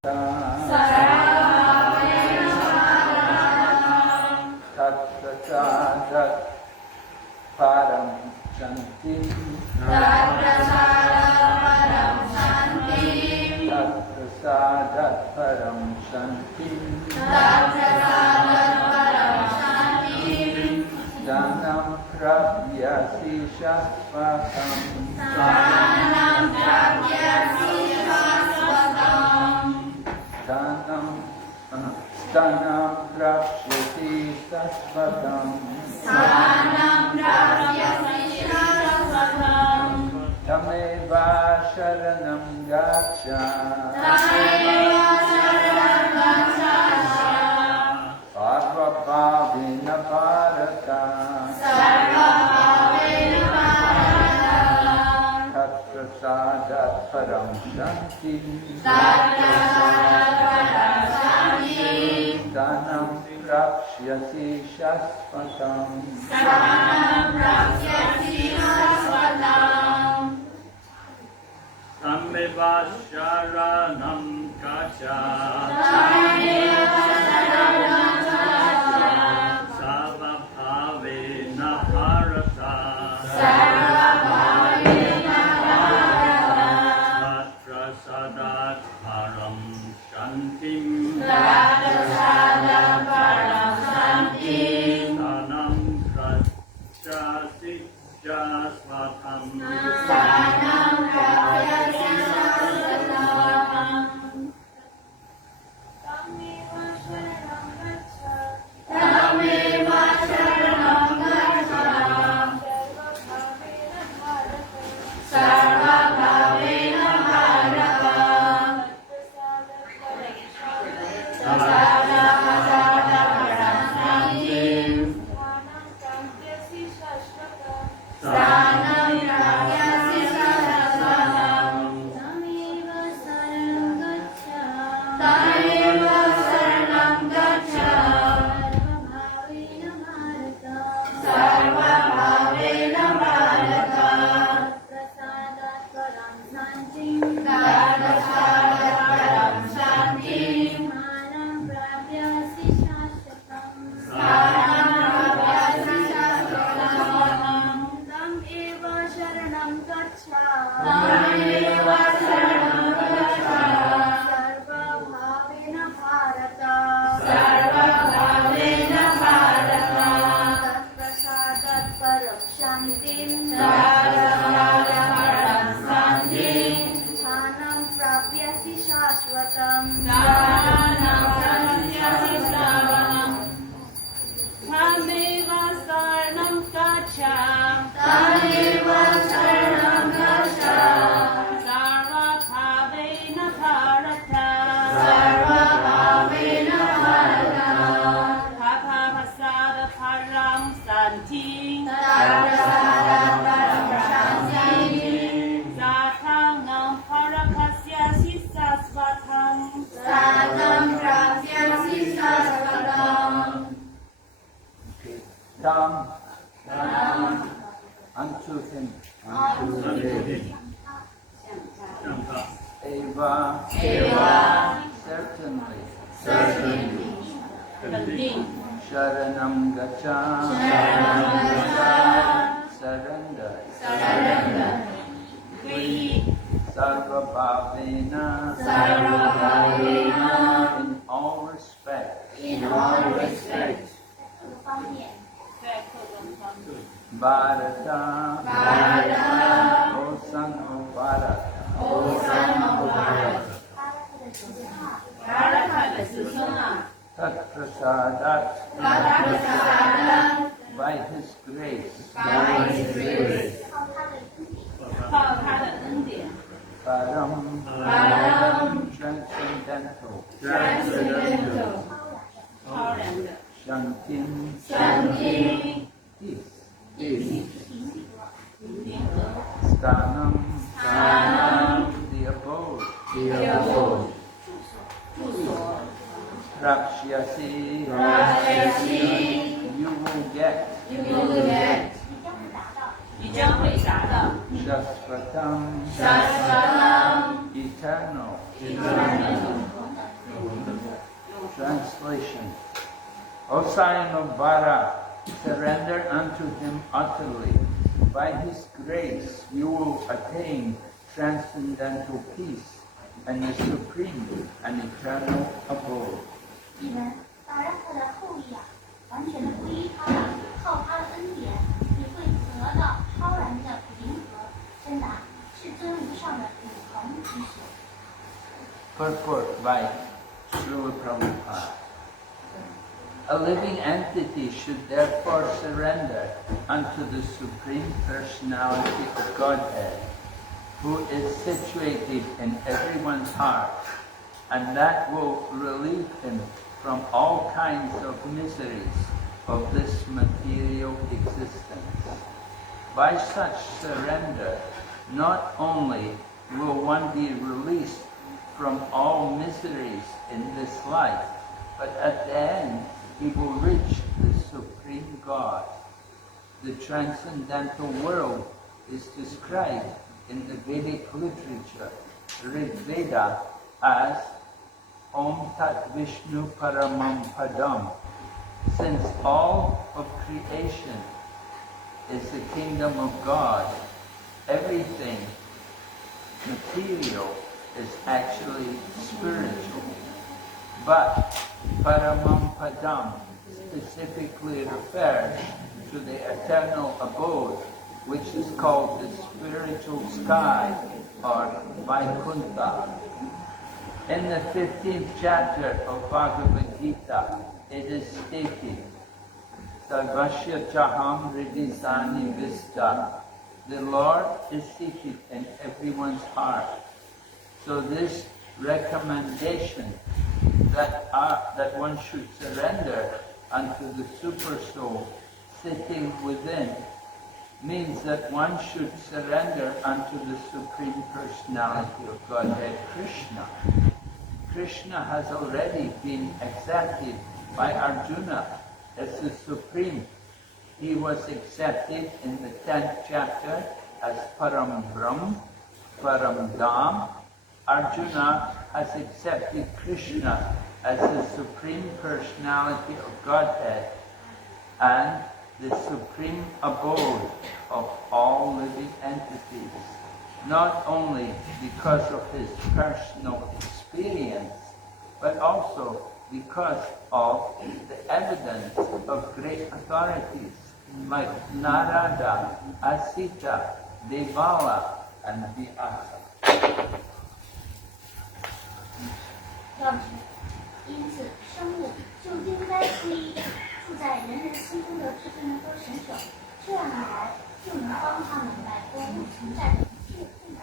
Tatrasadat param shanti Tatrasadat param shanti Dhanam pravyasi shasvatam Stanam prapsyati sasvatam Tameva sharanam gaccha Sarvabhavena bharata Tatrasadat param shanti Dhanam prapsyasi shasvatam Tameva sharanam gaccha Sarvabhavena bharata Tatrasadat param shantim Dhanam prapsyasi shasvatam Tam unto him Eva certainly Sharanam Gacha surrender Sarvabhavena in all respects Bharata O son of Bharata Tatrasadat by his grace Param transcendental Shantim peace Stanam the abode Rakshyasi you will get 你将会达到 Shasvatam eternal Translation. O Scion of Vara, surrender unto him utterly. By his grace you will attain transcendental peace and the supreme and eternal abode. 你们当然他的后裔啊，完全的归于他了，靠他的恩典，你会得到超然的平和，真达至尊无上的永恒之所。Purport by Srila Prabhupada. A living entity should therefore surrender unto the Supreme Personality of Godhead, who is situated in everyone's heart, and that will relieve him from all kinds of miseries of this material existence. By such surrender, not only will one be released from all miseries in this life, but at the end he will reach the Supreme God. The transcendental world is described in the Vedic literature, Rig Veda, as Om Tat Vishnu Paramam Padam. Since all of creation is the kingdom of God, everything material is actually spiritual. But Paramam Padam specifically refers to the eternal abode, which is called the spiritual sky or Vaikuntha. In the 15th chapter of Bhagavad Gita, it is stated, Sarvasya Chaham Ridisani Vista. The Lord is seated in everyone's heart. So this recommendation that one should surrender unto the Super Soul sitting within means that one should surrender unto the Supreme Personality of Godhead, Krishna. Krishna has already been accepted by Arjuna as the Supreme. He was accepted in the 10th chapter as Param Brahm, Param Dham. Arjuna has accepted Krishna as the Supreme Personality of Godhead and the supreme abode of all living entities, not only because of his personal experience, but also because of the evidence of great authorities like Narada, Asita, Devala, and Vyasa. 要指，因此生物就应该皈依住在人人心中的至尊人格神手，这样一来就能帮他们摆脱不存在的一切痛苦。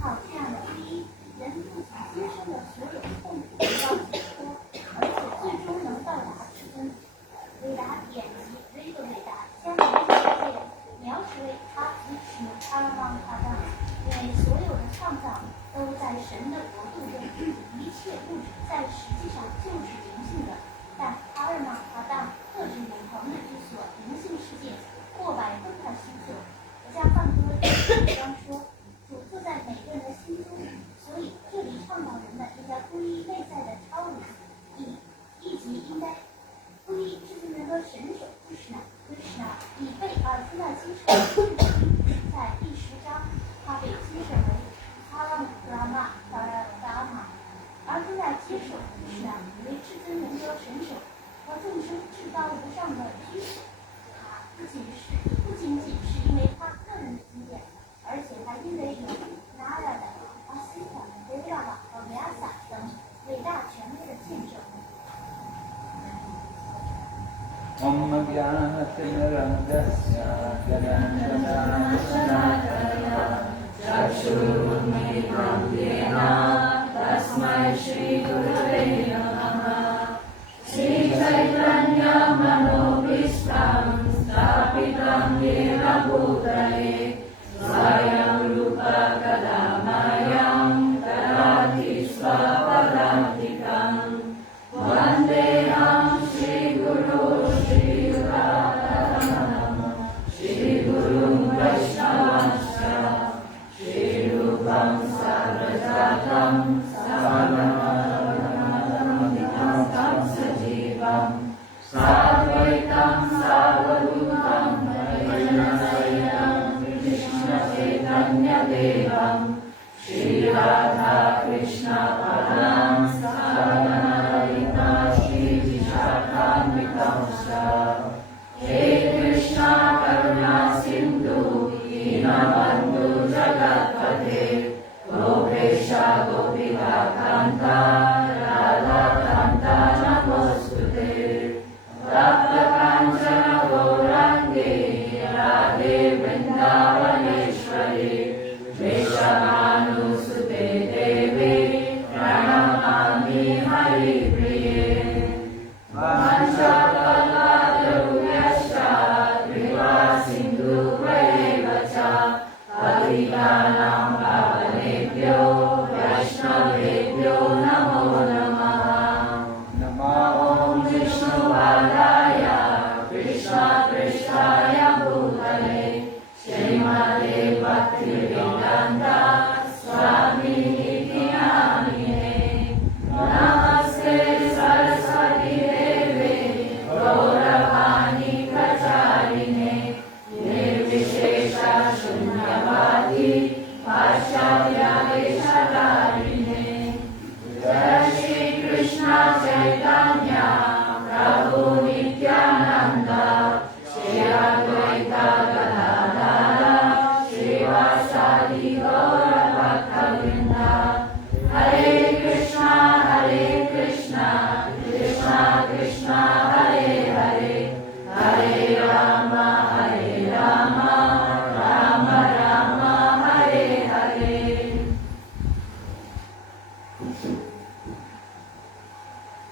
靠这样的皈依，人不仅今生的所有痛苦得到解脱，而且最终能到达至尊。伟达典籍这个伟达将人类描述为阿毗湿阿拉曼卡当，因为所有的创造都在神的国度中，一切物质在实际上就是灵性的，但阿尔玛卡当特指永恒的之所，灵性世界过百分的星宿。我将放歌刚说，主住在每个人的心中，所以这里倡导人们应该皈依内在的超灵，以及应该皈依至尊人格神手Krishna，以被尔朱那精神在第10章，他被精神为阿拉姆拉玛达拉玛，尔朱那接受Krishna为至尊人格神手和众生至高无上的居所。他不仅仅是因为他个人的经验，而且还因为有拿拉的阿西塔、维拉瓦和维亚萨等伟大权威的见证。Om Jnana Timirandasya Jnana Shanakaya Chakshurunmilitam Yena Tasmai Shri Gurave Namaha Shri Chaitanya Manobhishtam Sthapitam Yena Bhutale Swayam Rupa Kadamayam Kadati Swapadantikam Vandeham Shri Guru Sadhana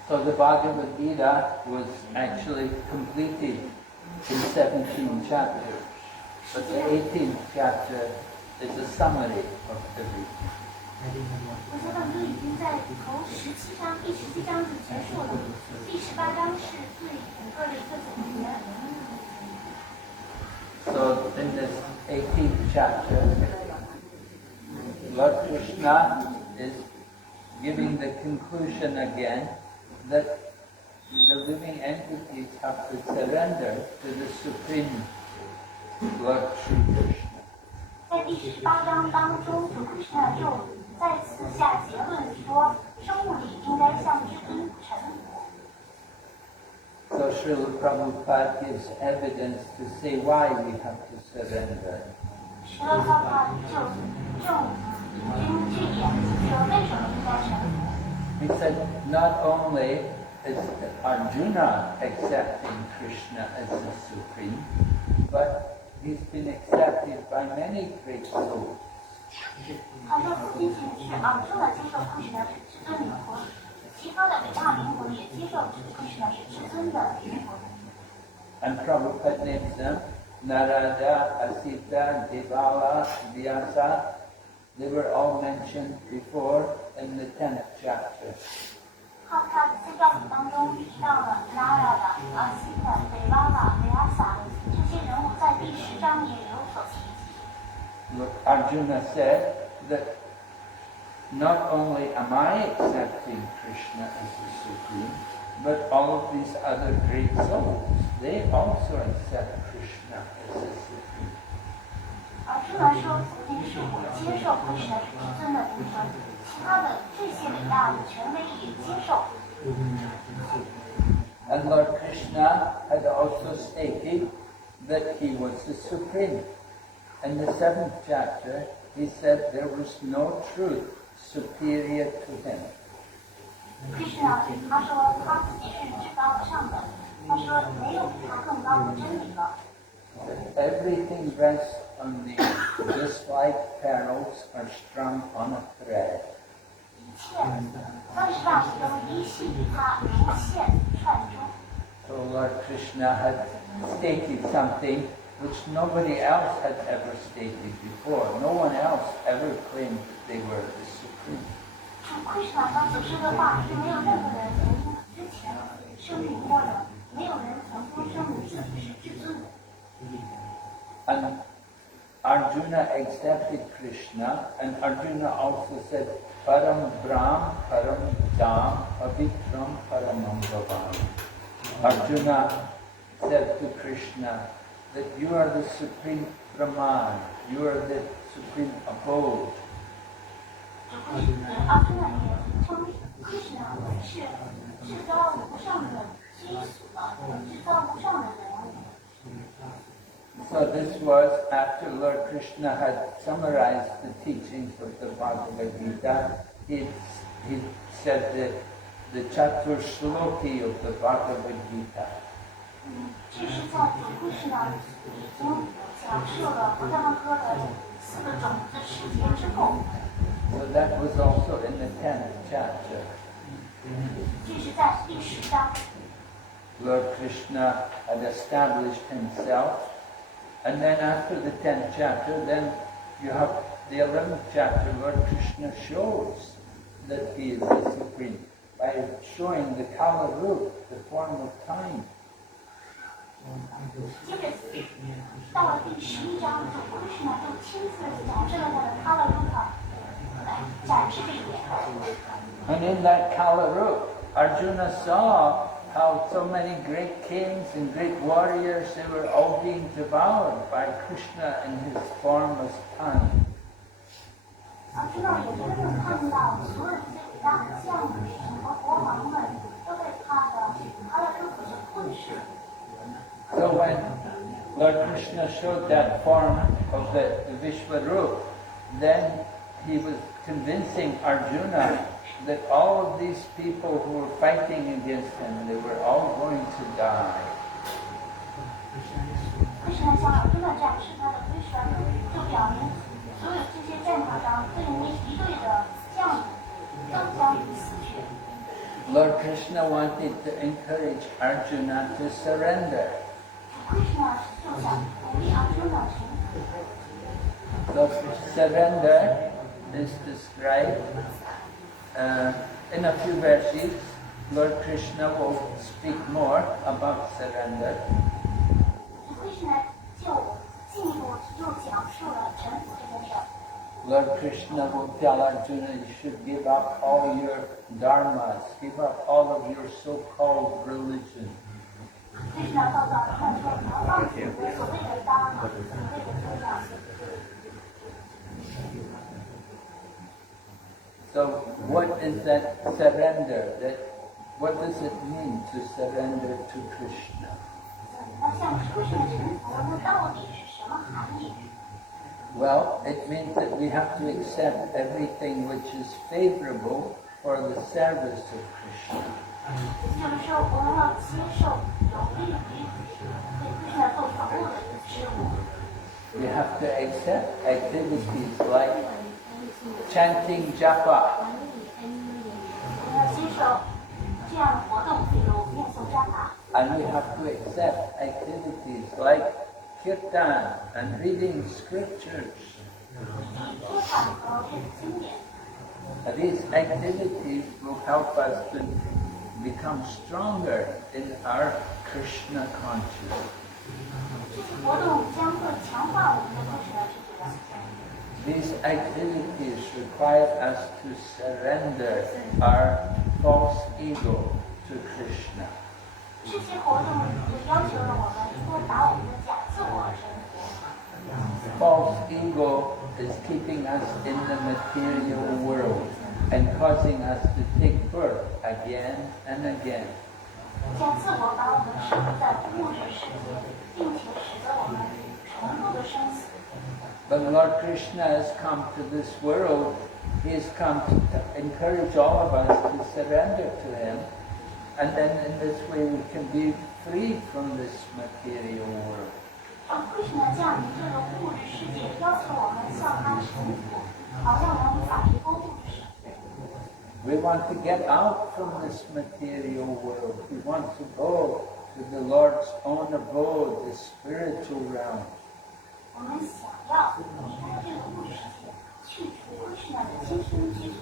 So the Bhagavad Gita was actually completed in 17 chapters, but the 18th chapter is a summary of everything. 我说的都已经在从17章第17章就结束了，第18章是对整个的一个总结。 So in this 18th chapter, Lord Krishna is giving the conclusion again that the living entities have to surrender to the Supreme Lord Sri Krishna. 在第18章当中，主krishna就再次下结论说，生物体应该向至尊臣服。 So Srila Prabhupada gives evidence to say why we have to surrender. 石勒萨帕就证明这一点，说为什么应该臣服。 He said not only is Arjuna accepting Krishna as the Supreme, but he's been accepted by many great souls. 他说不仅仅是Arjuna接受krishna是至尊灵魂，其他的伟大灵魂也接受krishna是至尊的灵魂。 And Prabhupada names them Narada, Asita, Devala, Vyasa. They were all mentioned before in the 10th chapter. 他在教祖当中提到了 Narada、Asita、Devala、Vyasa 这些人物在第10章也有所提及。 Look, Arjuna said that not only am I accepting Krishna as the Supreme, but all of these other great souls, they also accept Krishna as the Supreme. Arjuna 说，不仅是我接受krishna是至尊的灵魂，其他的这些伟大的权威也接受。 And Lord Krishna had also stated that he was the Supreme. In the 7th chapter, he said there was no truth superior to him. krishna 他说他自己是至高无上的，他说没有比他更高的真理了。 Everything rests on these, just like pearls are strung on a thread. 一切万事万物都依系他无限串中。 So Lord Krishna had stated something which nobody else had ever stated before. No one else ever claimed that they were the Supreme. 主krishna 当所说的话是没有任何人从之前声明过的，没有人曾说声明自己是至尊的。 And Arjuna accepted Krishna, and Arjuna also said, Param Brahm, Param Dham, Pavitram Paramam Bhavan. Arjuna said to Krishna that you are the supreme Brahman, you are the supreme abode. 阿朱那也称krishna是至高无上的归属的，至高无上的人物。 So this was after Lord Krishna had summarized the teachings of the Bhagavad Gita. He said that the Chatur Shloki of the Bhagavad Gita. 这是在主krishna 已经讲述了不但哥的4个种子世节之后， So that was also in the 10th chapter. 这是在第10章。 Lord Krishna had established himself. And then after the 10th chapter, then you have the 11th chapter, Lord Krishna shows that he is the Supreme by showing the Kala Roop, the form of time. 接着到了第11章，主krishna 就亲自展示了他的kala rupa，来展示这一点。 And in that Kala Roop, Arjuna saw how so many great kings and great warriors, they were all being devoured by Krishna in his formless time. 知道也真正看到所有这些伟大的将领和国王们都被他的kala rupa 所吞噬。 So when Lord Krishna showed that form of the Vishwarup, then he was convincing Arjuna that all of these people who were fighting against him, they were all going to die. 为什么像尔真的展示他的威神，就表明所有这些战场上对你敌对的将领都将死去。Lord Krishna wanted to encourage Arjuna to surrender. Krishna 就想鼓励阿朱呢臣服。 So surrender is described in a few verses. Lord Krishna will speak more about surrender. Krishna 就进一步又讲述了臣服这件事儿。 Lord Krishna will tell Arjuna, you should give up all your dharmas, give up all of your so-called religion. Krishna 告诉阿朱说，你要放弃你所谓的当所谓的宗教。 So what is that surrender? What does it mean to surrender to Krishna? 那向Krishna 臣服，那到底是什么含义？ Well, it means that we have to accept everything which is favorable for the service of Krishna. 就是说，我们要接受有利于为 Krishna 做服务的事物。 We have to accept activities like chanting japa, 我们要接受这样的活动，比如念诵占法。 and we have to accept activities like kirtan and reading scriptures. 说法和阅读经典， These activities will help us to become stronger in our Krishna consciousness. 这些活动将会强化我们的 Krishna 知觉。 These activities require us to surrender our false ego to Krishna. 这些活动也要求了我们多把我们的假自我臣服。 False ego is keeping us in the material world and causing us to take birth again and again. 假自我把我们生在物质世界，并且使得我们重复的生死。 When Lord Krishna has come to this world, He has come to encourage all of us to surrender to Him, and then in this way we can be free from this material world. 当 Krishna 降临这个物质世界，要求我们向他臣服，好让我们摆脱物质世界。 We want to get out from this material world. We want to go to the Lord's own abode, the spiritual realm. 我们想要离开这个物质世界，去除 Krishna 的亲身居所。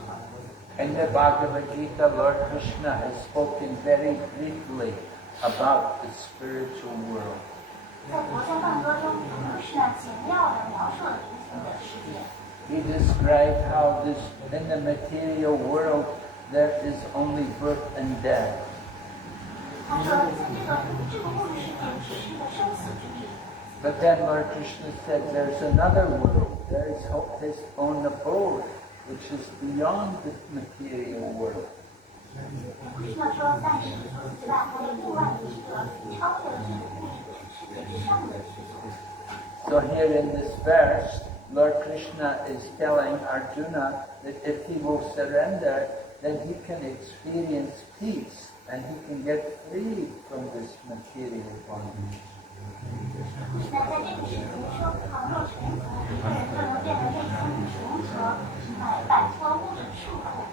In the Bhagavad Gita, Lord Krishna has spoken very briefly about the spiritual world. 在国家梵歌中，Krishna 简要地描述了灵性的世界。 He described how in the material world there is only birth and death. 他说，在这个物质世界只是一个生死之地。 But then Lord Krishna said there's another world. There is His own abode, which is beyond the material world. Krishna 说，但是在还有另外一个超越了这个物质世界之上的世界。 So here in this verse, Lord Krishna is telling Arjuna that if he will surrender, then he can experience peace and he can get free from this material bondage. 那在这个事情说，倘若臣服，人就能变得内心平和，摆脱物质束缚。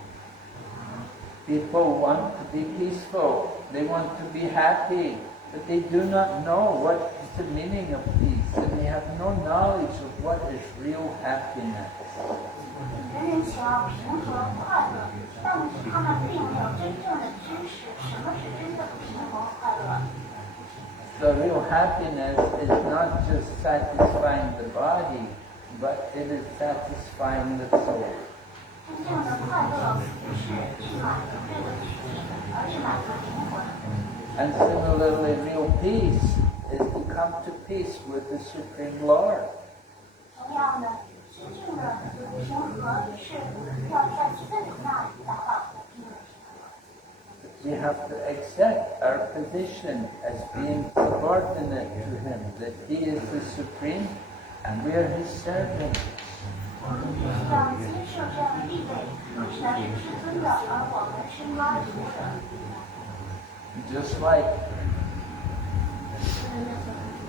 People want to be peaceful, they want to be happy, but they do not know what is the meaning of peace, and they have no knowledge of what is real happiness. 人人想要平和快乐，但是他们并没有真正的知识什么是真正的平和快乐。 So real happiness is not just satisfying the body, but it is satisfying the soul. 真正的快乐不是去满足这个躯体，而是满足灵魂。 And similarly, real peace is to come to peace with the Supreme Lord. 同样的，真正的平和是要在自己那里达到和平的平和。 We have to accept our position as being subordinate to Him, that He is the Supreme and we are His servants. 我们必须要接受这样的地位，是来是至尊的，而我们是他的仆人。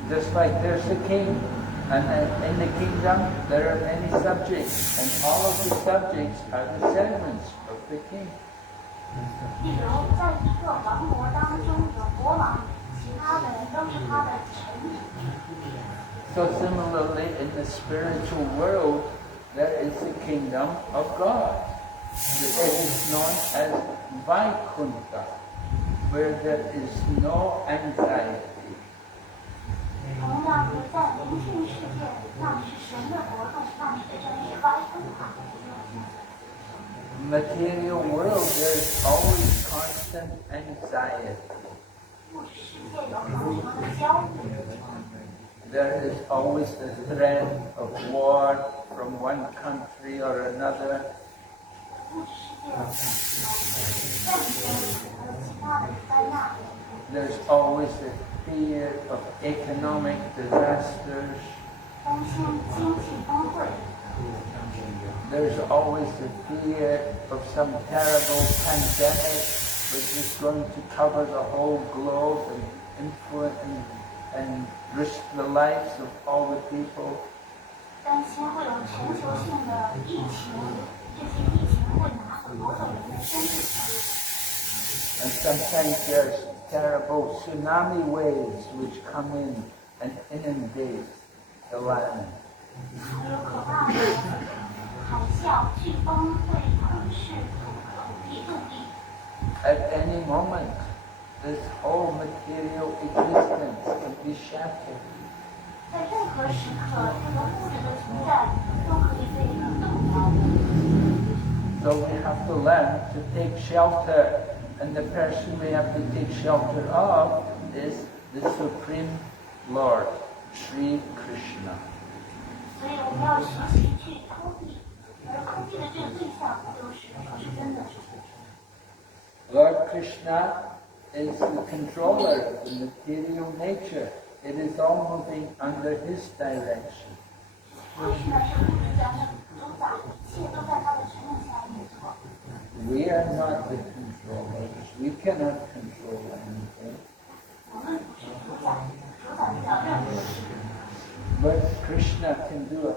Just like there's a king, and in the kingdom there are many subjects, and all of the subjects are the servants of the king. 例如，在一个王国当中有国王，其他的人都是他的臣民。So similarly, in the spiritual world, there is the kingdom of God. It is known as Vaikuntha, where there is no anxiety. 同样的，在灵性世界，那是神的国度，那是这里歪分法。Material world, there is always constant anxiety. 物质世界有恒常的焦虑。There is always the threat of war from one country or another. 物质世界有战争和其他的灾难。There's always the fear of economic disasters. 担心经济崩溃。There's always the fear of some terrible pandemic which is going to cover the whole globe and influence and risk the lives of all the people. 担心会有全球性的疫情，这些疫情会拿走多少人的生命。And sometimes there's terrible tsunami waves which come in and inundate the land. 还有可怕的海啸、飓风会吞噬陆地。At any moment, this whole material existence can be shattered. 在任何时刻，这个物质的存在都可以被动摇。So we have to learn to take shelter, and the person we have to take shelter of is the Supreme Lord, Sri Krishna. 所以我们要学习去偷避，而偷避的这个对象就是真的。Lord Krishna is the controller of the material nature. It is all moving under his direction. 为什么是物质的主宰？一切都在他的指令下运作。We are not the controllers. We cannot control anything. 我们不是主宰不了任何事。But Krishna can do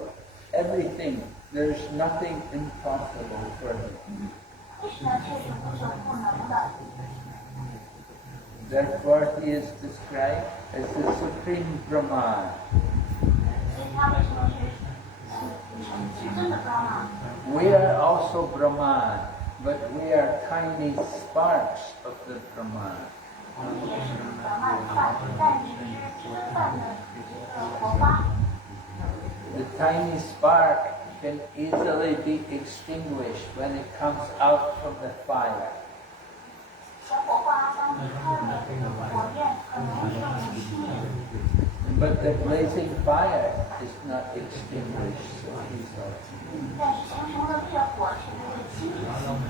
everything. There's nothing impossible for him. 为什么却是无所不能的？ Therefore, he is described as the Supreme Brahman. 所以他为什么是至尊的Brahma？ We are also Brahman, but we are tiny sparks of the Brahman. 我们也是Brahma的范，但只是至尊范的一个火花。 The tiny spark can easily be extinguished when it comes out from the fire. 小火花当离开了这个火焰，很容易被熄灭。 But the blazing fire is not extinguished so easily. 但是熊熊的烈火却不会轻易熄灭。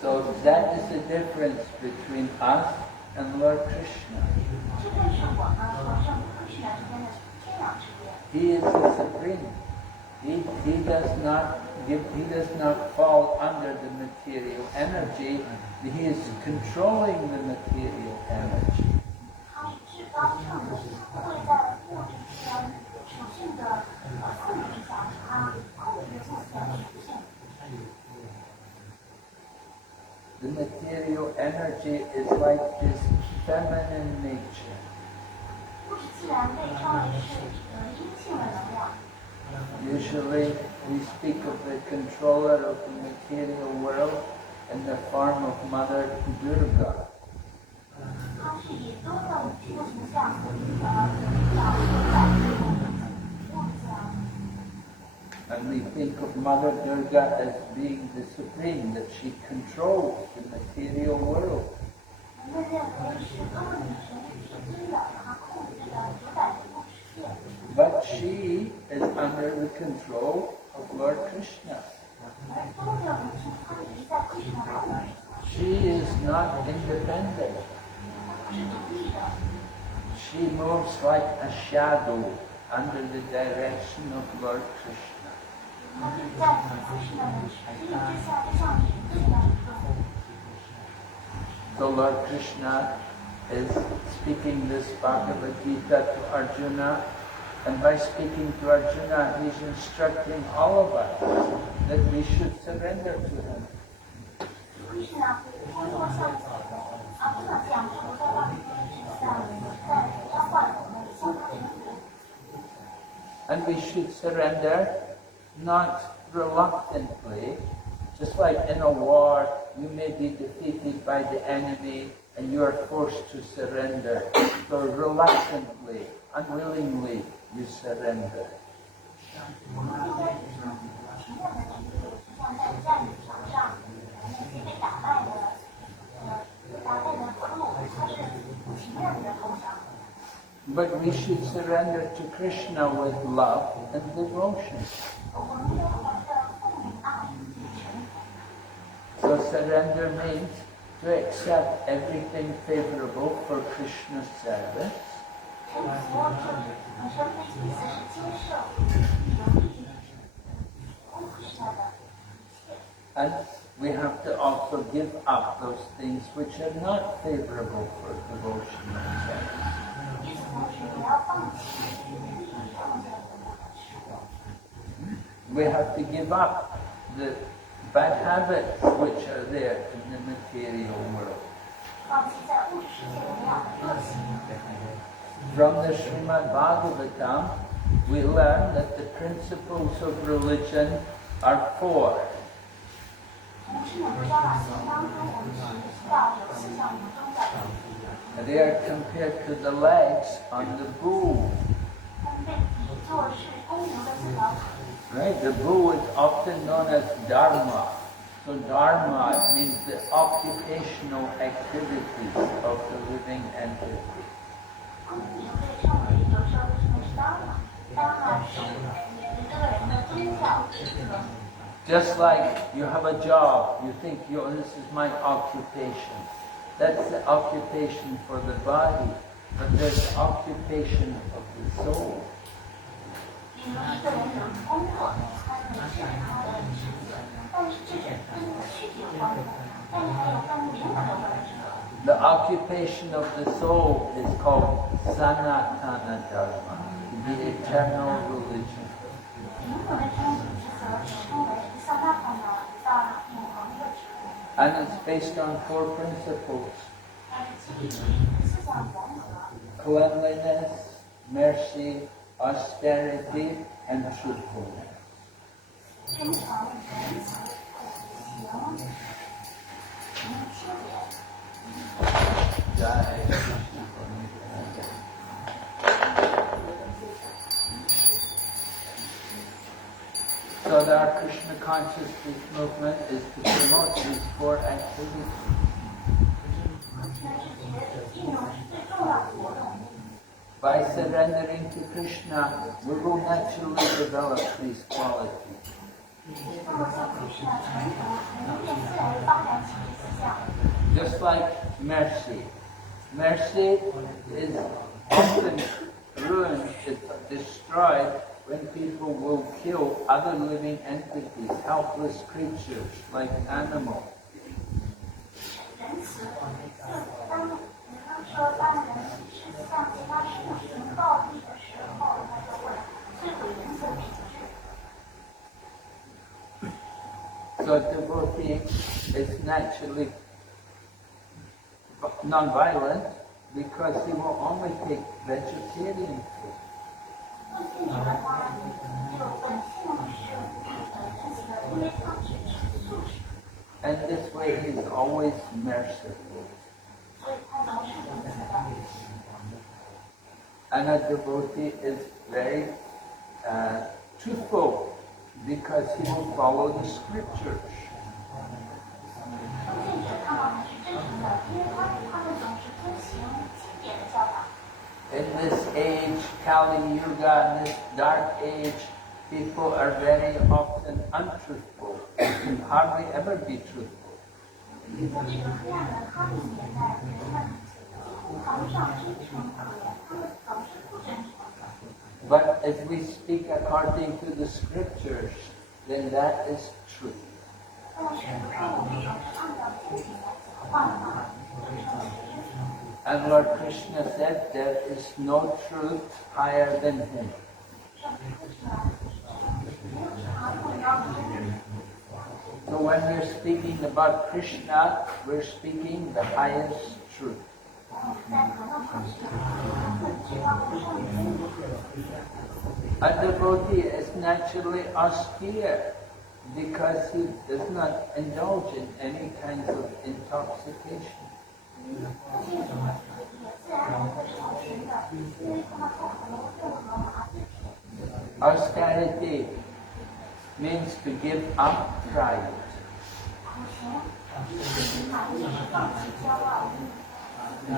So that is the difference between us and Lord Krishna. 这便是我们和圣Krishna之间的天壤之别。 He is the supreme. He does not fall under the material energy. He is controlling the material energy. 他是至高圣的，他不会在物质之间属性的控制下，他控制自己的属性。 The material energy is like this feminine nature. 物质自然被称为是阴性的能量。 Usually we speak of the controller of the material world in the form of Mother Durga. 它是以多个母亲的形象表现在这个物质啊。 And we think of Mother Durga as being the supreme, that she controls the material world. 人们认为是多个女神是至尊的，她控制着主宰的物质世界。 But she is under the control of Lord Krishna. 而多个母亲她也在Krishna的控制。 She is not independent. 她不是独立的。 She moves like a shadow under the direction of Lord Krishna. 她是在Krishna的指引之下，就像影子一样移动。 So Lord Krishna is speaking this Bhagavad Gita to Arjuna, and by speaking to Arjuna, he's instructing all of us that we should surrender to him. Krishna 通过向 And we should surrender not reluctantly. Just like in a war, you may be defeated by the enemy and you are forced to surrender. So reluctantly, unwillingly, you surrender. 我们并非只是情愿的去就像在战场上那些被打败的俘虏，他是情愿的投降。 But we should surrender to Krishna with love and devotion. So surrender means to accept everything favorable for Krishna's service. And we have to also give up those things which are not favorable for devotional service. We have to give up the bad habits which are there in the material world. From the Srimad Bhagavatam, we learn that the principles of religion are four. They are compared to the legs on the bull. Right? The bull is often known as Dharma. So Dharma means the occupational activities of the living entity. Just like you have a job, you think, this is my occupation. That's the occupation for the body, but there's occupation of the soul. The occupation of the soul is called Sanatana Dharma, the eternal religion. And it's based on four principles: cleanliness, mercy, austerity, and truthfulness. So our Krishna consciousness movement is to promote these four activities. By surrendering to Krishna, we will naturally develop these qualities. Just like mercy. Mercy is often ruined, it's destroyed when people will kill other living entities, helpless creatures like animals. So a devotee is naturally non-violent because he will only take vegetarian food. And this way he's always merciful. And a devotee is very truthful because he will follow the scriptures. In this age, Kali Yuga, in this dark age, people are very often untruthful and hardly ever be truthful. But if we speak according to the scriptures, then that is truth. And Lord Krishna said, there is no truth higher than Him. So when we're speaking about Krishna, we're speaking the highest truth. A devotee is naturally austere because he does not indulge in any kinds of intoxication. Austerity means to give up pride.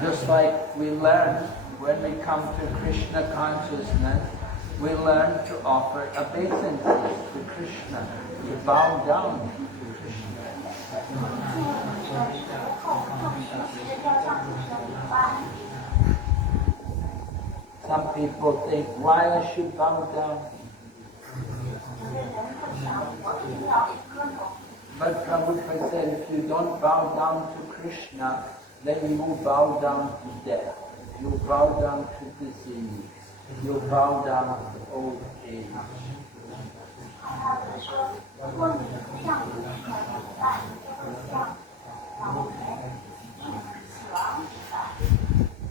Just like we learn when we come to Krishna consciousness, we learn to offer obeisances to Krishna, to bow down to Krishna. Some people think, why I should bow down? But Prabhupada said, if you don't bow down to Krishna, then you will bow down to death. You will bow down to disease. You will bow down to old age.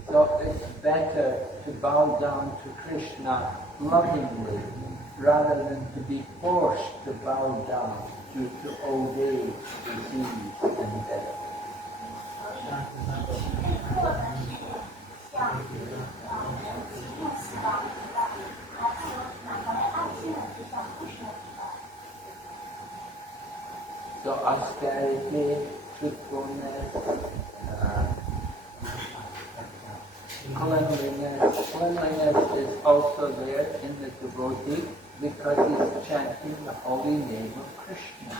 So it's better to bow down to Krishna lovingly, rather than to be forced to bow down due to old age, disease, and death. So austerity, truthfulness, cleanliness. Cleanliness is also there in the devotee because he's chanting the holy name of Krishna.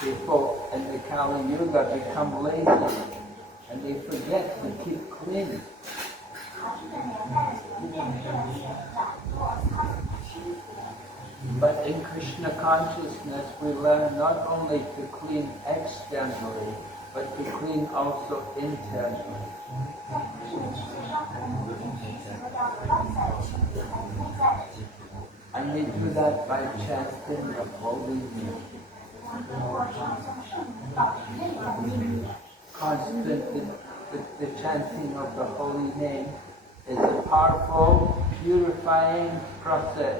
People in the Kali Yuga become lazy and they forget to keep clean. But in Krishna consciousness we learn not only to clean externally, but to clean also internally. And we do that by chanting the holy name. Constantly, the chanting of the holy name is a powerful, purifying process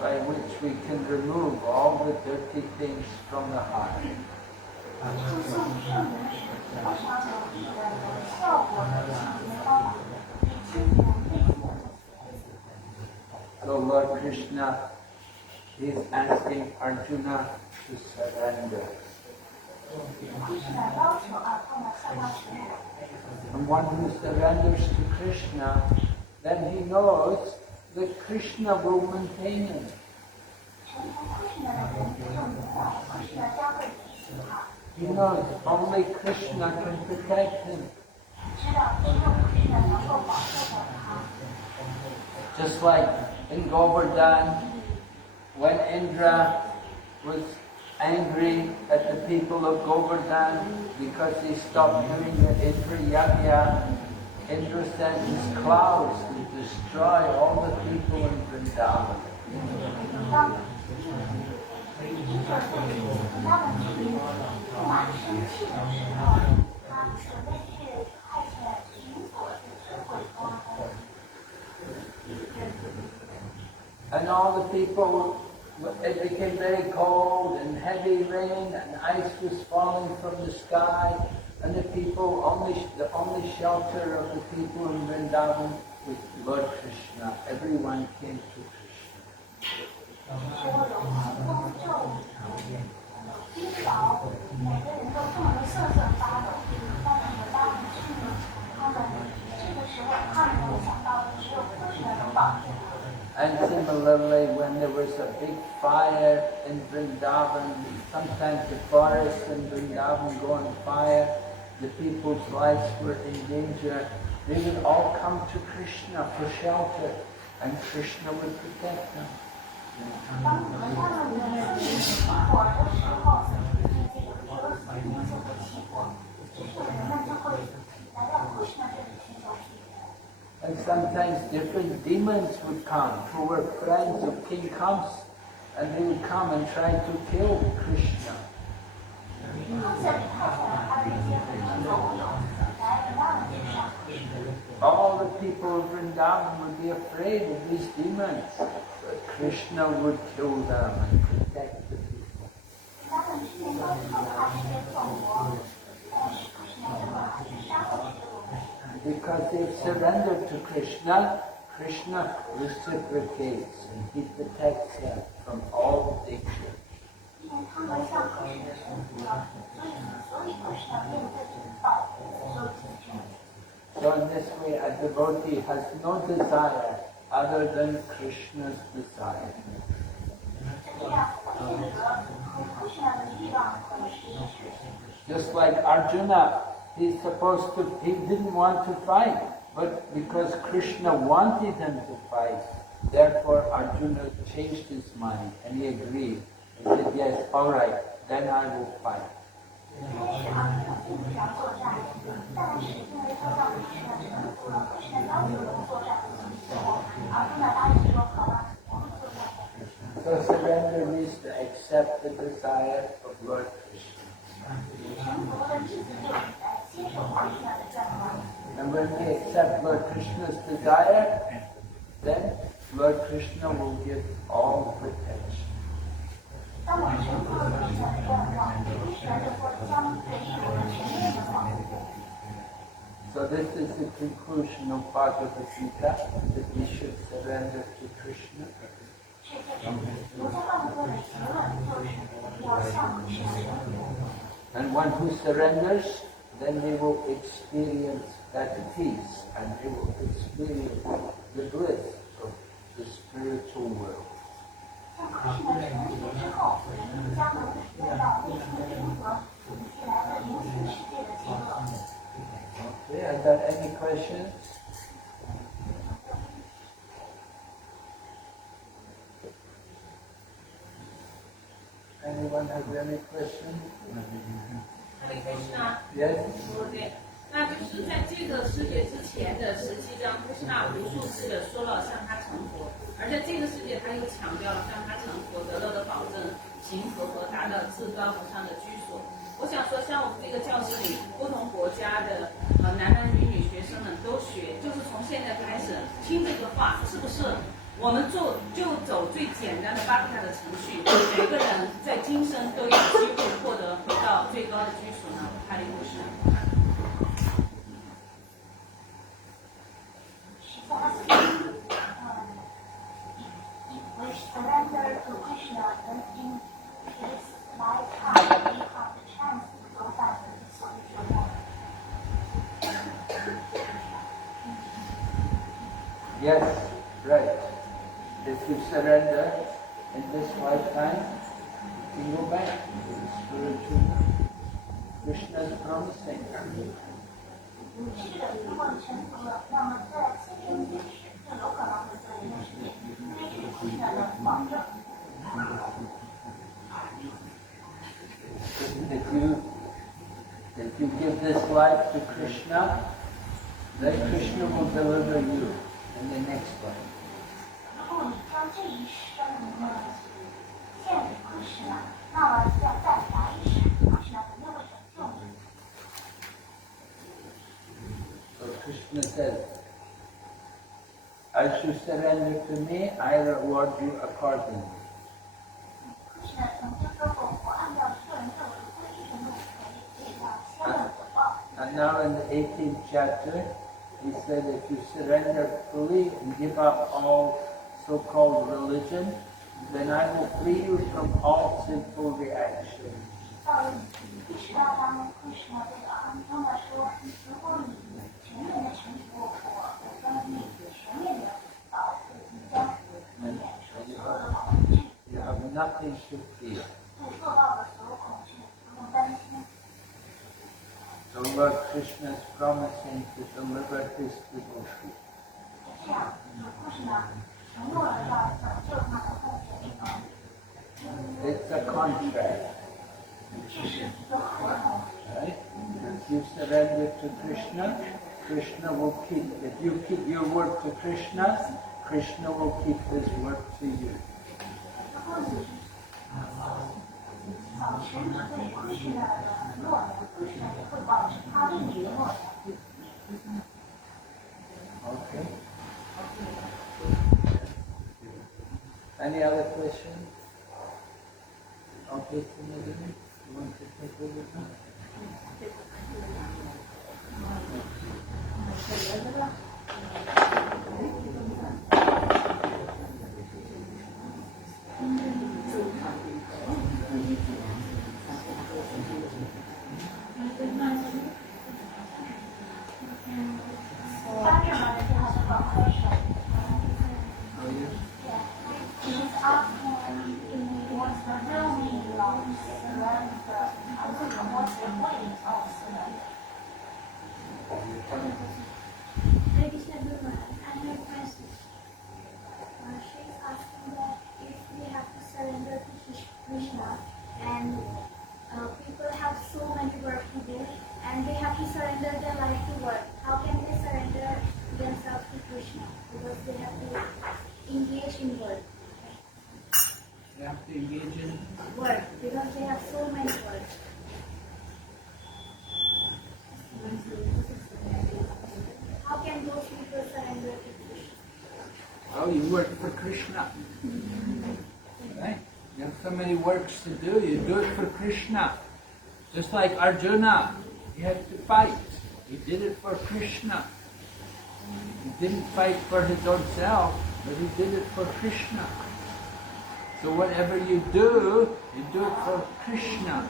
by which we can remove all the dirty things from the heart. So Lord Krishna is asking Arjuna to surrender. And one who surrenders to Krishna, then he knows that Krishna will maintain him. He knows only Krishna can protect him. Just like in Govardhan, when Indra was angry at the people of Govardhan because they stopped doing the Indra Yagya, Indra sent his clouds to destroy all the people in Vrindavan. And all the people, it became very cold and heavy rain and ice was falling from the sky, and the only shelter of the people in Vrindavan was Lord Krishna. Everyone came to Krishna. And similarly, when there was a big fire in Vrindavan, sometimes the forests in Vrindavan go on fire, the people's lives were in danger, they would all come to Krishna for shelter, and Krishna would protect them. And sometimes different demons would come who were friends of King Kamsa, and they would come and try to kill Krishna. 他们在派下来他的一些很多友来让他们去上。 All the people of Vrindavan would be afraid of these demons, but Krishna would kill them and protect the people. 他们之前都害怕这些动物，但是Krishna就把他们杀了这些动物。 Because they've surrendered to Krishna, Krishna reciprocates and he protects them from all danger. 因为他们向Krishna臣服了，所以Krishna面对这个道所有这些。 So in this way, a devotee has no desire other than Krishna's desire. Just like Arjuna, he didn't want to fight, but because Krishna wanted him to fight, therefore Arjuna changed his mind and he agreed. He said, yes, all right, then I will fight. So surrender means to accept the desire of Lord Krishna. And when we accept Lord Krishna's desire, then Lord Krishna will give all protection. So this is the conclusion of Bhagavad Gita, that we should surrender to Krishna. And one who surrenders, then they will experience that peace and they will experience the bliss of the spiritual world. Okay, are there any questions? Anyone has any questions? Hare Krishna. Yes? 对，那就是在这个世界之前的17章，Krishna无数次的说了向他成佛，而在这个世界他又强调了向他成佛得到的保证，行佛和达到至高无上的居所。我想说，像我们这个教室里不同国家的男女学生们都学，就是从现在开始听这个话，是不是？我们就走最简单的巴克的程序，每个人在今生都有机会获得回到最高的居所呢？哈利路亚。Surrender to Krishna and in his lifetime we have the chance to go back to the spiritual life. Yes, right. If you surrender in this lifetime, you can go back to the spiritual life. Krishna is promising. 是的，如果你成佛了，那么在今生今世就有可能会做一件事情，因为这是Krishna的保证。If you give this life to Krishna, then Krishna will deliver you in the next life. 如果你将这一生献给Krishna，那么在来世，Krishna肯定会拯救你。So Krishna says, as you surrender to me, I reward you accordingly. Krishna 曾经说过，我按照个人对我的皈依程度给到千万回报。And now in the 18th chapter, he said if you surrender fully and give up all so-called religion, then I will free you from all sinful reactions. 到第18章，Krishna 对阿耨多说，如果你全面的臣服我，我将你全面的保护，将你免除所有的恐惧。You have nothing to fear. 对受到的所有恐惧，不用担心。So Lord Krishna is promising to deliver his devotee. 这样，Krishna 承诺了要拯救他的奉献者。It's a contract. 这是一个合同。 Right? If you surrender to Krishna, Krishna will keep. If you keep your word to Krishna, Krishna will keep his word to you. 如果你神只对कृष्ण的诺言कृष्ण也会保持他对你的诺言。 Okay. Any other questions? Okay, Tinadini, you want to take over now?8月嘛的最后是广开始。 Oh, yes. She's asking what's the real meaning of surrender. What's the point of surrender? Ladies and gentlemen, I have a question. She's asking that if we have to surrender to Krishna and people have so many work to do and they have to surrender their life to work, how can they surrender themselves to Krishna? Because they have to engage in work. You have to engage in Work, because they have so many work. How can those people surrender to Krishna? Oh, you work for Krishna. Right? You have so many works to do, you do it for Krishna. Just like Arjuna, he had to fight. He did it for Krishna. He didn't fight for his own self, but he did it for Krishna. So whatever you do it for Krishna.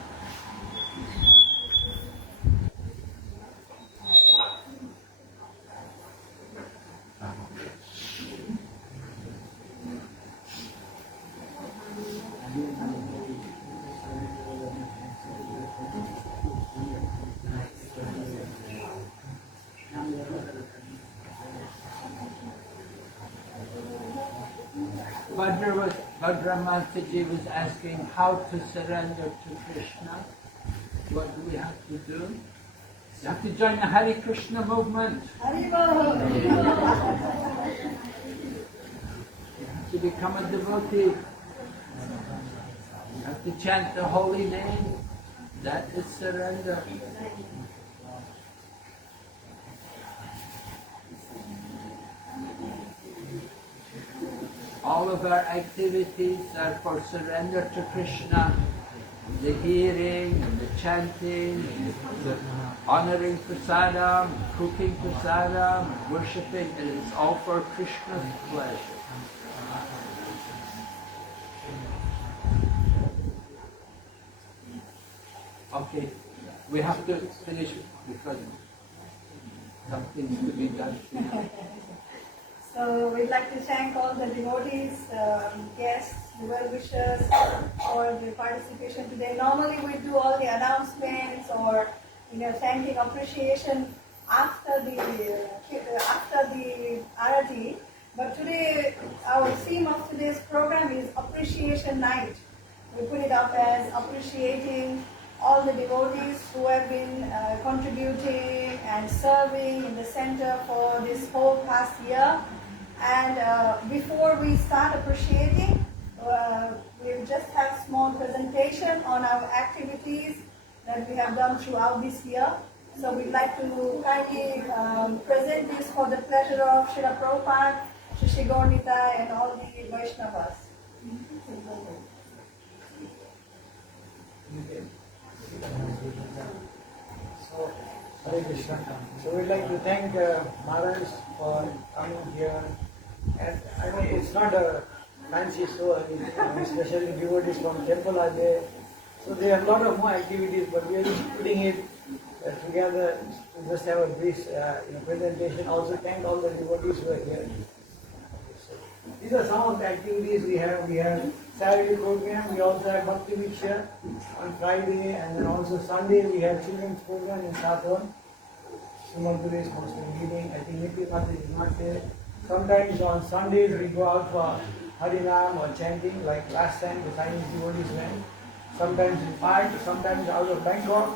Bhadramataji was asking how to surrender to Krishna. What do we have to do? You have to join the Hare Krishna movement. You have to become a devotee. You have to chant the holy name. That is surrender. All of our activities are for surrender to Krishna. The hearing and the chanting, and the honoring prasadam, cooking prasadam, worshipping, it is all for Krishna's pleasure. Okay, we have to finish because something's to be done. So we'd like to thank all the devotees, guests, well-wishers for the participation today. Normally we do all the announcements or thanking, appreciation after the arati. But today our theme of today's program is Appreciation Night. We put it up as appreciating all the devotees who have been contributing and serving in the center for this whole past year. And before we start appreciating, we'll just have a small presentation on our activities that we have done throughout this year. So we'd like to kindly present this for the pleasure of Srila Prabhupada, Shri Gaur-Nitai and all the Vaishnavas. So, Hare Krishna. So we'd like to thank Maharaj for coming here. And I mean, it's not a fancy show, especially devotees from temple are there. So there are a lot of more activities, but we are just putting it together to just have a brief presentation. Also thank all the devotees who are here. So these are some of the activities we have. We have Saturday program, we also have Bhakti Viksha on Friday, and then also Sunday we have children's program in Sathwan. Sumalpuri is mostly leading. I think Nikhil Mati is not there. Sometimes on Sundays we go out for Harinam or chanting, like last time the Chinese devotees went. Sometimes in Park, sometimes out of Bangkok,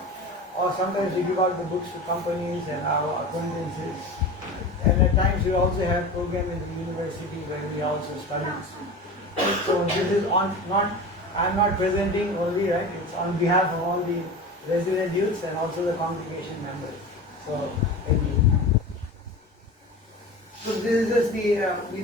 or sometimes we give out the books to companies and our acquaintances. And at times we also have program in the university where we also study. So this is not I'm not presenting only, right? It's on behalf of all the resident youths and also the congregation members. So, thank you. So this is just the, we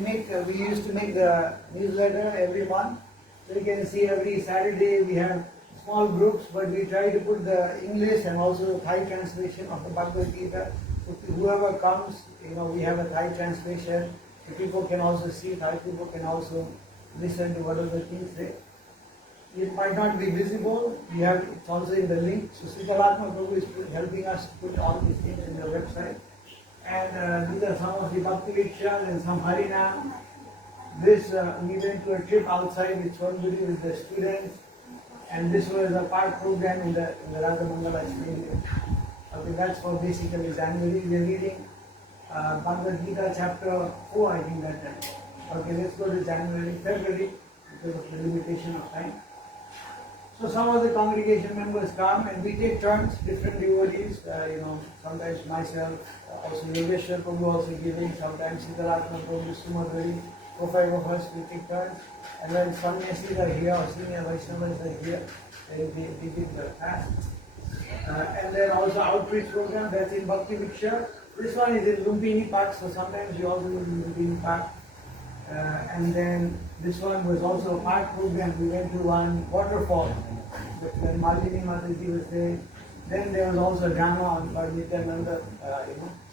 used to make the newsletter every month. So you can see every Saturday we have small groups, but we try to put the English and also Thai translation of the Bhagavad Gita. So whoever comes, we have a Thai translation. The people can also see, Thai people can also listen to what other things say. It might not be visible. It's also in the link. So Sitaratma Prabhu is helping us to put all these things in the website. And these are some of the Bhakti Vikshas and some Harinam. This, we went to a trip outside with Chonburi with the students. And this was a part program in the Radha Mangala Stadium. Okay, that's for basically January. We're reading Bhagavad Gita chapter 4, I think that time. Okay, let's go to February, because of the limitation of time. So some of the congregation members come and we take turns, different devotees, sometimes myself, also Yogeshwar Prabhu also giving, sometimes Siddharatma Prabhu, Sumadhari, 4-5 of us, we take turns. And when sannyasis are here or senior Vaishnavas are here, they give the fast. And then also outreach program, that's in Bhakti Viksha. This one is in Lumpini Park, so sometimes we also do Lumpini Park. And then this one was also a park program. We went to one waterfall when Malini Mataji was there. Then there was also drama on Lord Nityananda,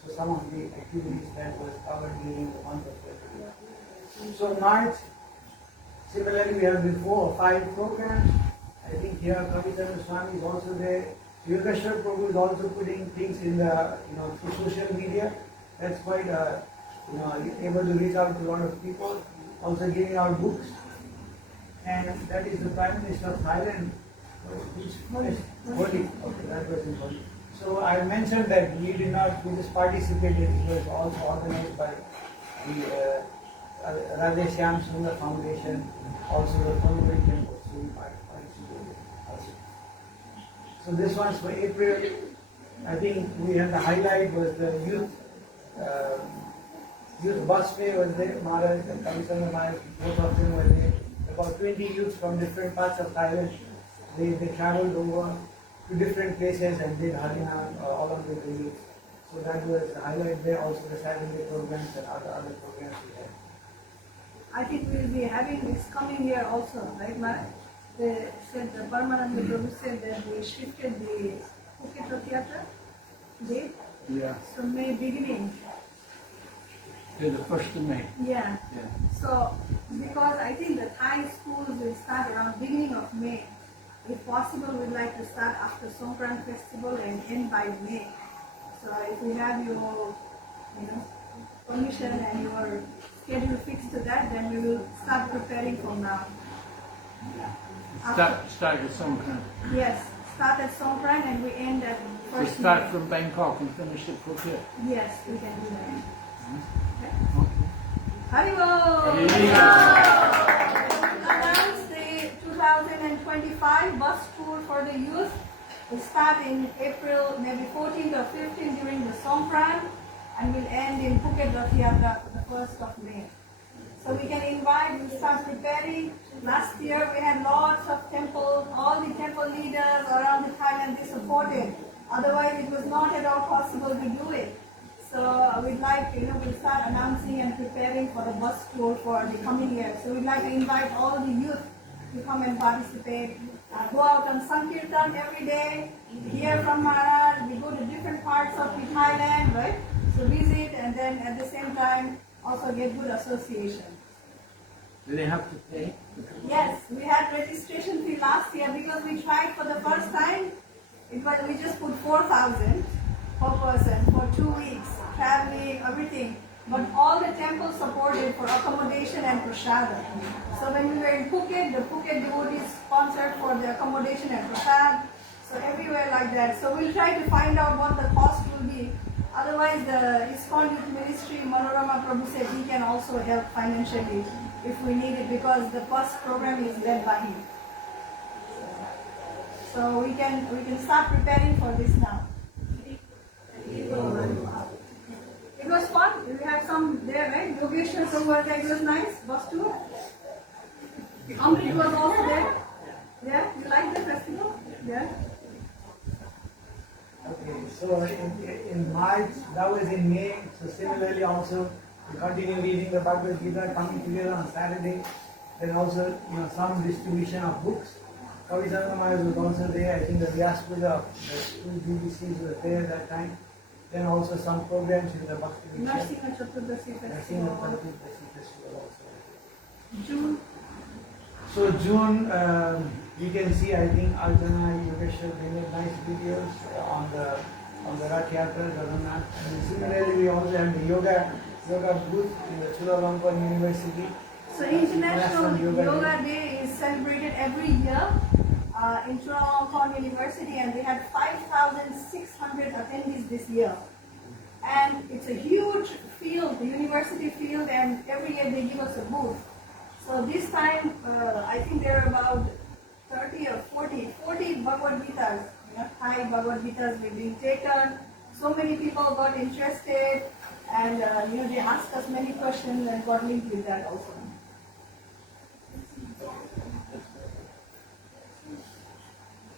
so some of the activities that was covered during the month of February. So March, similarly we have before 5 programs. I think here Kavitana Swami is also there. Yogeshwar Prabhu is also putting things in the, through social media. That's quite able to reach out to a lot of people, also giving out books. And that is the Prime Minister of Thailand. Holi. Okay, that was in Holi. So I mentioned that we just participated. It was also organized by the Radheshyam Sundar Foundation, also the Thonburi Temple. So we participated also. So this one's for April. I think we had the highlight was the youth bus fare was there. Maharaj and Kavisana Maharaj, both of them were there. About 20 youths from different parts of Thailand. They traveled over to different places and did Harinam along with the youth. So that was the highlight there. Also the Saturday programs and other programs we had. I think we'll be having this coming year also, right, Maharaj? They said, the Paramananda Prabhu said that they shifted the Phuket Rath Yatra date. Yeah. So May beginning. To the 1st of May. Yeah. So, because I think the Thai schools will start around beginning of May. If possible, we'd like to start after Songkran festival and end by May. So if we have your, permission and your schedule fixed to that, then we will start preparing from now. Start with Songkran. Yes, start at Songkran and we end at So first start May. from Bangkok and finish at Phuket. Yes, we can do that. Okay. Haribol! Haribol! Announce the 2025 bus tour for the youth. We start in April, maybe 14th or 15th during the Songkran, and will end in Phuket Rath Yatra for the 1st of May. So we can invite, we start preparing. Last year we had lots of temples, all the temple leaders around the Thailand, they supported. Otherwise it was not at all possible to do it. So we'd like, we'll start announcing and preparing for the bus tour for the coming year. So we'd like to invite all the youth to come and participate. Go out on Sankirtan every day, hear from Maharaj, we go to different parts of the Thailand, right? So visit and then at the same time also get good association. Do they have to pay? Yes, we had registration fee last year because we tried for the first time. We just put 4,000 per person for 2 weeks, traveling, everything. But all the temples supported for accommodation and prasad. So when we were in Phuket, the Phuket devotees sponsored for the accommodation and prasad. So everywhere like that. So we'll try to find out what the cost will be. Otherwise, the ISKCON Youth Ministry, Manorama Prabhu said he can also help financially if we need it because the first program is led by him. So we can start preparing for this now. It was fun. We had some there, right? Yogeshwar Prabhu was there. It was nice. Bus tour. Amrit was also there. So in March, that was in May. So similarly also, we continue reading the Bhagavad Gita, coming together on Saturday. Then also, some distribution of books. Kavi Sangamaya was also there. I think the Vyas Puja, the two BBCs were there at that time. Then also some programs in the Bhakti Vichar. Narsinga Chaturdasi Festival. Also. June. So June, you can see, I think Arjuna, Yogeshwar, they made nice videos on the Rath Yatra, Jagannath. And similarly, we also have the yoga booth in the Chulalongkorn University. So International Yoga Day is celebrated every year in Chulalongkorn University, and we had 5,600 attendees this year. And it's a huge field, the university field, and every year they give us a booth. So this time, I think there are about 30 or 40 Bhagavad Gitas, Thai Bhagavad Gitas were being taken. So many people got interested, and they asked us many questions and got linked with that also.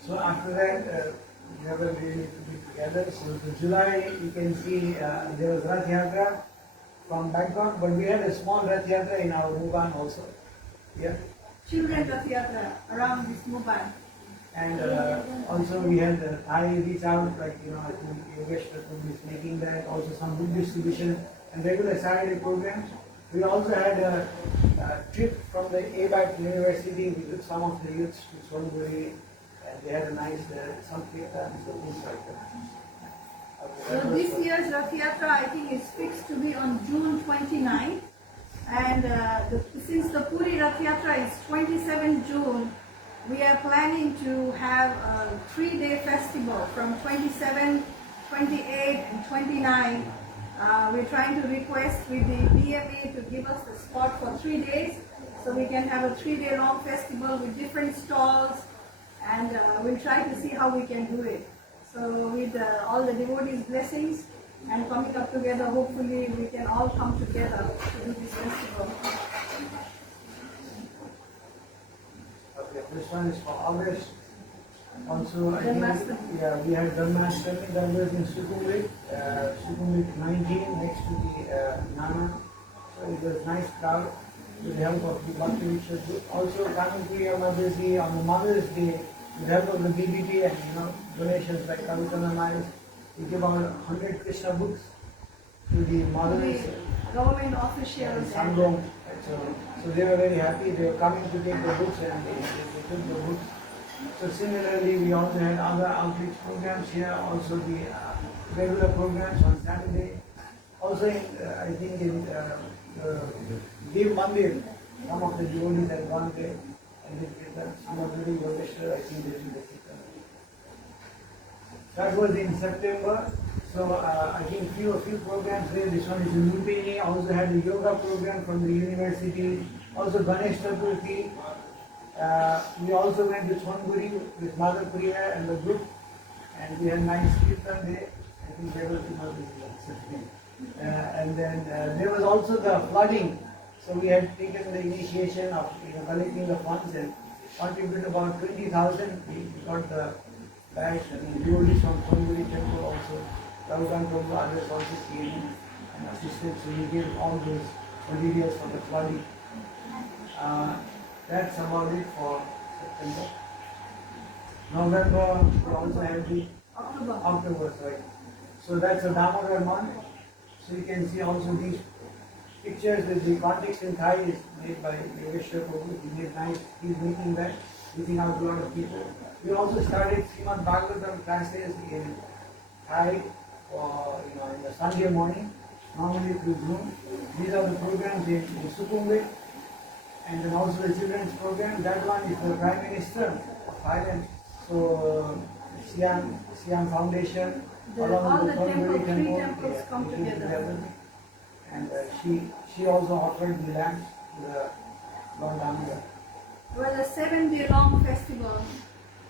So after that, we have a really to be together. So in July, you can see there was Rath Yatra from Bangkok, but we had a small Rath Yatra in our Muban also. Yeah. Children Rath Yatra around this Muban. And also we had Thai reach out, like, I think Yogesh is making that, also some book distribution and regular Saturday programs. We also had a trip from the ABAT University. We took some of the youths to Sonburi, and they had a nice, some kirtans, so things like that. So this year's Rath Yatra, I think, is fixed to be on June 29th. And since the Puri Rath Yatra is 27 June, we are planning to have a 3-day festival from 27, 28 and 29. We're trying to request with the BMA to give us the spot for 3 days, so we can have a 3-day long festival with different stalls, and we'll try to see how we can do it. So with all the devotees' blessings and coming up together, hopefully we can all come together to do this festival. Okay, this one is for August. Also, I think, Janmashtami. yeah, we had Janmashtami, that was in Sukhumvit, Sukhumvit 19, next to the Nana. So it was nice crowd with the help of the Bhakti Vichar group. Also, coming to your Mother's Day, on the Mother's Day, with the help of the BBT and donations like Kavitana Miles, we give out 100 Krishna books to the mothers. Government officials. Sangam. So they were very happy. They were coming to take the books, and they took the books. So similarly, we also had other outreach programs here. Also the regular programs on Saturday. Also, I think in Dev Mandir, some of the devotees had gone there and they did that. Some of the Yogeshwar, I think they did the kirtan. That was in September. So I think few programs there. This one is in Lupini. Also had a yoga program from the university. Also Ganesh Chaturthi. We also went to Chonburi with Mother Priya and the group, and we had nice kirtan there. I think there was and then there was also the flooding. So we had taken the initiation of collecting the funds and contributed about 20,000. We got the bags and devotees from Chonburi temple also. Ramadan Prabhu, others also came and assisted. So we gave all those materials for the flooding. That's about it for September. November, we also have the October, sorry. So that's a Damodar month. So you can see also these pictures with the context in Thai is made by Yogeshwar Prabhu. He made nice, he's making that, reaching out to a lot of people. We also started Srimad Bhagavatam classes in Thai for, in the Sunday morning, normally through Zoom. These are the programs in Sukhumvit. And then also the children's program, that one is the Prime Minister of Thailand. So Siam Foundation, along with the three temple, temples come together. And she also offered the land to the Lord Damodar. Well, a 7-day long festival,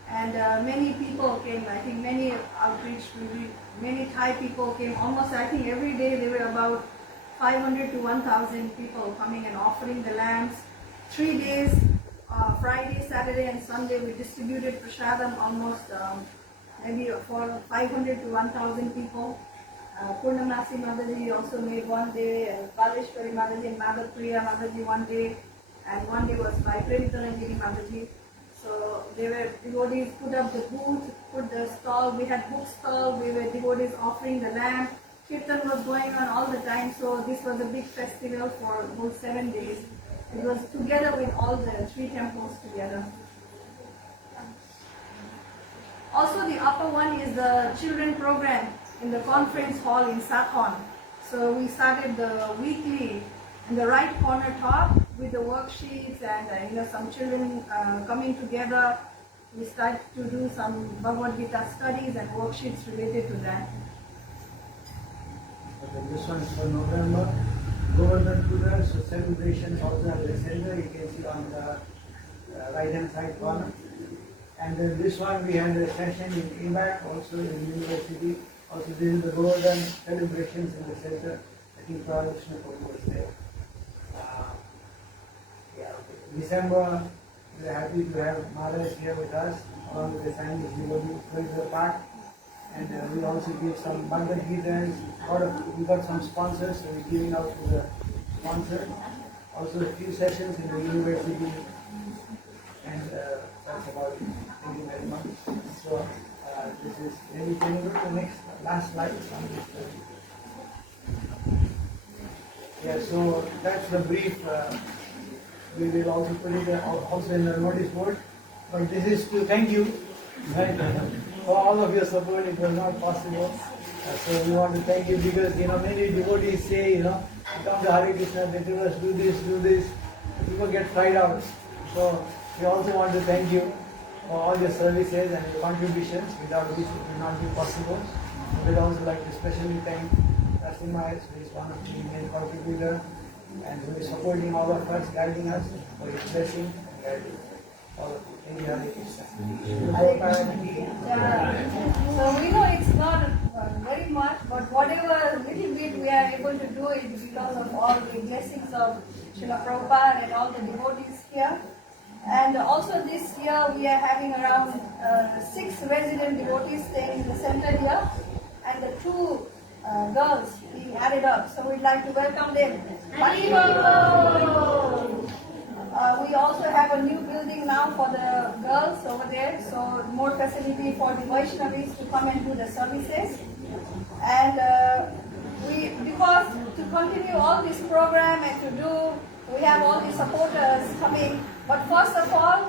and many people came. I think many outreach, many Thai people came. Almost, I think every day there were about 500 to 1,000 people coming and offering the lamps. 3 days, Friday, Saturday and Sunday, we distributed prasadam. Almost maybe for 500 to 1,000 people. Purnamasi Mataji also made one day, Baleshwari Mataji and Mother Priya Mataji one day, and one day was by Premitaranjini Mataji. So they were devotees, put up the booth, put the stall, we had book stall, we were devotees offering the lamb. Kirtan was going on all the time, so this was a big festival for those 7 days. It was together with all the 3 temples together. Also the upper one is the children program in the conference hall in Sakhon. So we started the weekly in the right corner top with the worksheets and some children coming together. We started to do some Bhagavad Gita studies and worksheets related to that. Okay, this one is for November. Government Puja, so celebrations also at the center, you can see on the right hand side corner. And then this one we had a session in IMAC, also in the university. Also this is the Govardhan celebrations in the center. I think Prabhupada was there. December, we are happy to have Maharaj here with us, along with the scientists. We will be going to the park. And we also give some Bhagavad Gitas. We got some sponsors, so we're giving out to the sponsor. Also a few sessions in the university. And that's about it. Thank you very much. So this is, maybe can you go to the next, last slide on this? Yeah, so that's the brief. We will also put it also in the notice board. But this is to thank you. Right? For all of your support. It was not possible. So we want to thank you because many devotees say, come to Hare Krishna, they tell us do this. People get tried out. So we also want to thank you for all your services and your contributions, without which it would not be possible. We'd also like to especially thank Rasimha, who is one of the main contributors and who is supporting all of us, guiding us for his blessing and guiding all of you. Thank you, Hare Krishna. So we know it's not very much, but whatever little bit we are able to do it because of all the blessings of Srila Prabhupada and all the devotees here. And also this year we are having around 6 resident devotees staying in the center here, and the 2 girls being added up. So we'd like to welcome them. We also have a new building now for the girls over there, so more facility for the Vaishnavis to come and do the services. And because to continue all this program and to do, we have all the supporters coming. But first of all,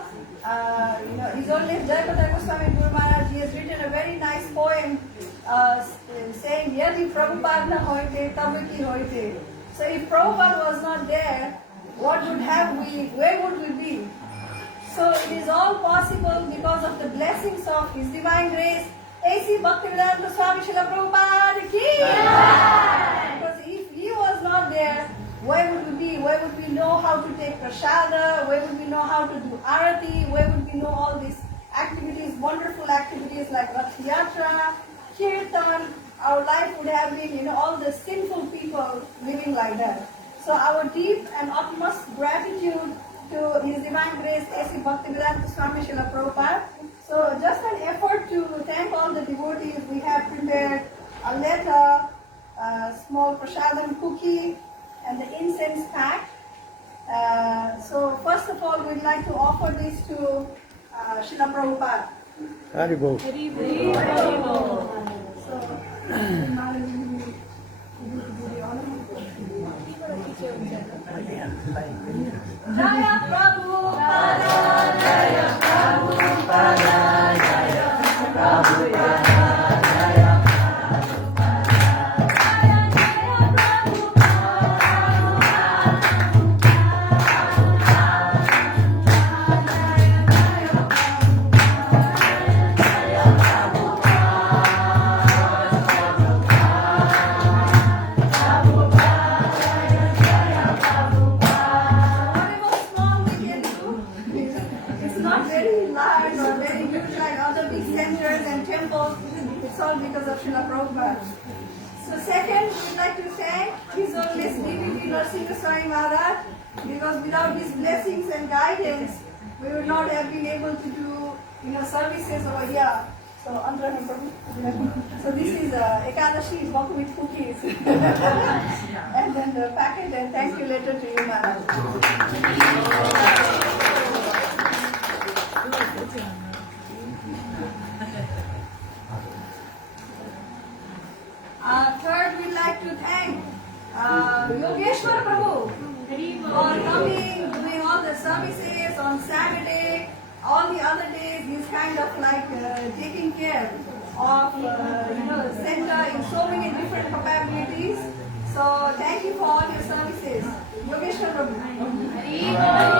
His Holiness Jayapataka Goswami Guru Maharaj, he has written a very nice poem saying, Yadi Prabhupada na hoite, tabe ki hoite. So if Prabhupada was not there, where would we be? So it is all possible because of the blessings of His Divine Grace. A.C. Bhaktivedanta Swami Srila Prabhupada ki! Because if He was not there, where would we be? Where would we know how to take prasada? Where would we know how to do arati? Where would we know all these activities, wonderful activities like Rath Yatra, Kirtan? Our life would have been, all the sinful people living like that. So our deep and utmost gratitude to His Divine Grace, A.C. Bhaktivedanta Swami Srila Prabhupada. So just an effort to thank all the devotees, we have prepared a letter, a small prasadam cookie, and the incense pack. So first of all, we'd like to offer this to Srila Prabhupada. Haribol. So, Jaya Prabhupada, Jaya Prabhupada, Jaya Prabhupada, Jaya It's all because of Srila Prabhupada. So second, we'd like to thank His Holiness D.V.T. Narasimha Swami Maharaj, because without his blessings and guidance, we would not have been able to do services over here. So, so this is Ekadashi is walking with cookies. And then the packet and thank you letter to you, Maharaj. Third, we'd like to thank Yogeshwar Prabhu for coming, doing all the services on Saturday, all the other days. He's kind of like taking care of the center in so many different capabilities. So thank you for all your services, Yogeshwar Prabhu.